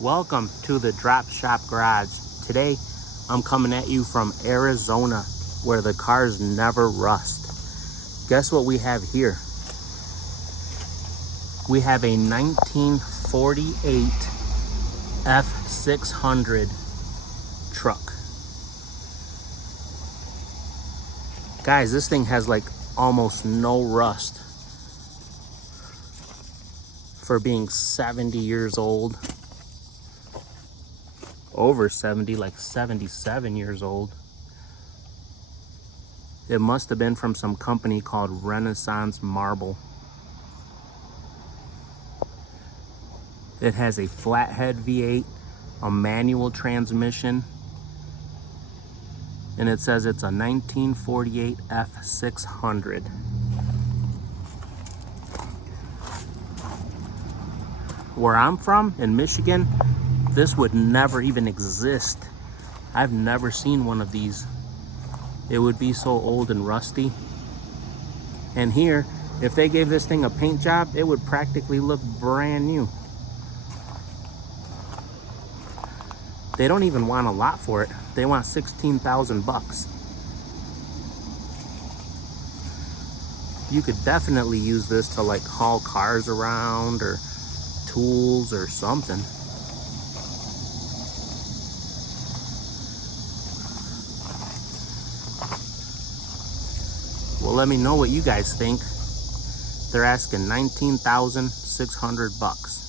Welcome to the Drop Shop Garage. Today, I'm coming at you from Arizona, where the cars never rust. Guess what we have here? We have a 1948 F600 truck. Guys, this thing has like almost no rust for being 70 years old. Over 70, like 77 years old. It must have been from some company called Renaissance Marble. It has a flathead V8, a manual transmission, and it says it's a 1948 F600. Where I'm from, in Michigan, this would never even exist. I've never seen one of these. It would be so old and rusty. And here, if they gave this thing a paint job, it would practically look brand new. They don't even want a lot for it. They want 16,000 bucks. You could definitely use this to like haul cars around or tools or something. Well, let me know what you guys think. They're asking 19,600 bucks.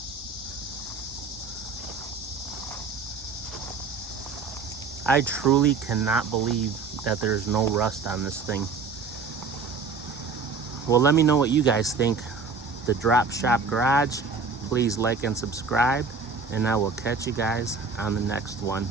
I truly cannot believe that there's no rust on this thing. Well, let me know what you guys think. The Drop Shop Garage. Please like and subscribe, and I will catch you guys on the next one.